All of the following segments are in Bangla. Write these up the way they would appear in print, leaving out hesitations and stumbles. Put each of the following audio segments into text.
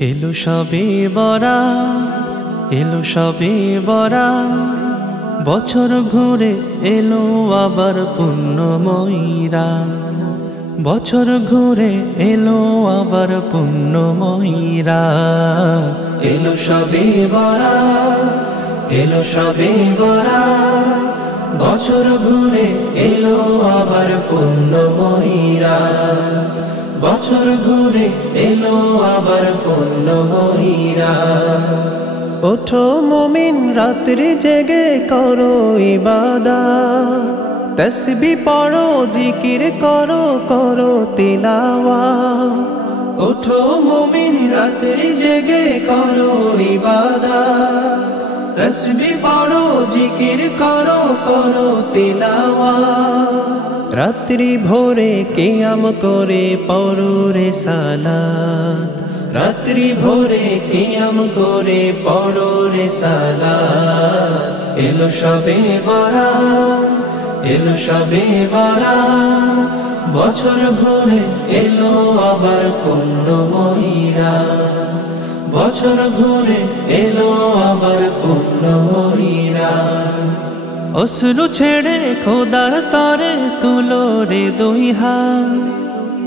এলো সবে বরা, এলো সবে বরা, বছর ঘুরে এলো আবার পুণ্যময়ীরা। বছর ঘুরে এলো আবার পুণ্যময়ীরা। এলো সবে বরা, এলো সবে বরা, বছর ঘুরে এলো আবার পুণ্যময়ীরা। বছর ঘুরে এলো আবার পুণ্যময়ীরা। ওঠো মুমিন রাত্রি জেগে করো ইবাদত, তাসবিহ পড়ো জিকির করো করো তিলাওয়াত। ওঠো মুমিন রাত্রি জেগে করো ইবাদত, তাসবিহ পড়ো জিকির করো করো তিলাওয়াত। রাত্রি ভোরে কিয়াম করে পড়ো রে সালাত, রাত্রি ভোরে কিয়াম করে পড়ো রে সালাত। এলো সবে বরাত, এলো সবে বরাত, বছর ঘুরে এলো আবার পুণ্যময়ীরা। বছর ঘুরে এলো আবার পুণ্যময়ীরা। অশ্রু ছেড়ে খোদার তরে তুলো রে দুই হাত,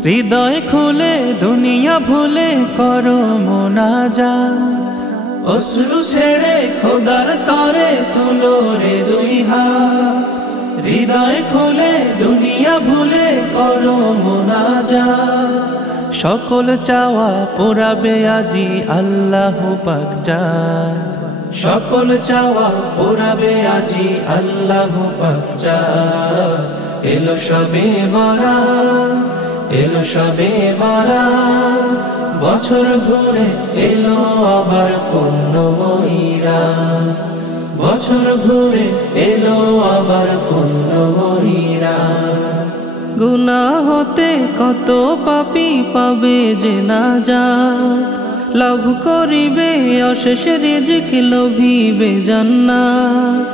হৃদয় খুলে দুনিয়া ভুলে করো মোনাজাত। অশ্রু ছেড়ে খোদার তরে তুলো রে দুই হাত, হৃদয় খুলে দুনিয়া ভুলে করো মোনাজাত। সকল চাওয়া পুরাবে আজি আল্লাহ পাক জাত, সকল চাওয়া পুরাবে আজি আল্লাহ পাক জাত। এলো সবে বরাত, এলো সবে বরাত, বছর ঘুরে এলো আবার পুণ্যময়ীরা। বছর ঘুরে এলো আবার পুণ্যময়ীরা। গুনাহ হতে কত পাপী পাবে যে নাজাত, লাভ করিবে অশেষ রিজিক লোভিবে জান্নাত।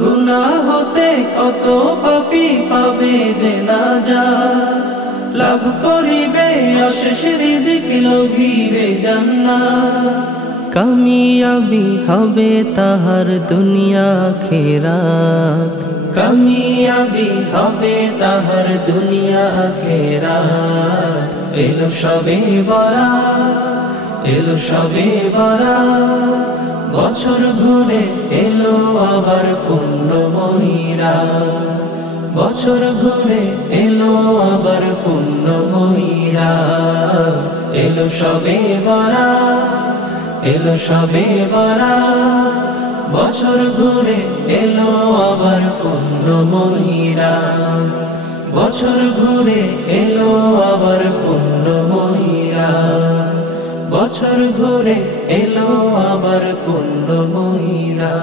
গুনাহ হতে কত পাপী পাবে যে নাজাত, লাভ করিবে অশেষ রিজিক লোভিবে জান্নাত। কামিয়াবি হবে তাহার দুনিয়া আখিরাত, কামিয়াবি হবে তাহার দুনিয়া আখিরাত। এলো সবে বরাত, এলো সবে বরাত, বছর ঘুরে এলো আবার পুণ্যময়ীরা। বছর ঘুরে এলো আবার পুণ্যময়ীরা। এলো সবে বরাত, এলো সবে বরাত, বছর ঘুরে এলো আবার পুণ্যময়ীরা। বছর ঘুরে এলো আবার পুণ্যময়ীরা। বছর ঘুরে এলো আবার পুণ্যময়ীরা।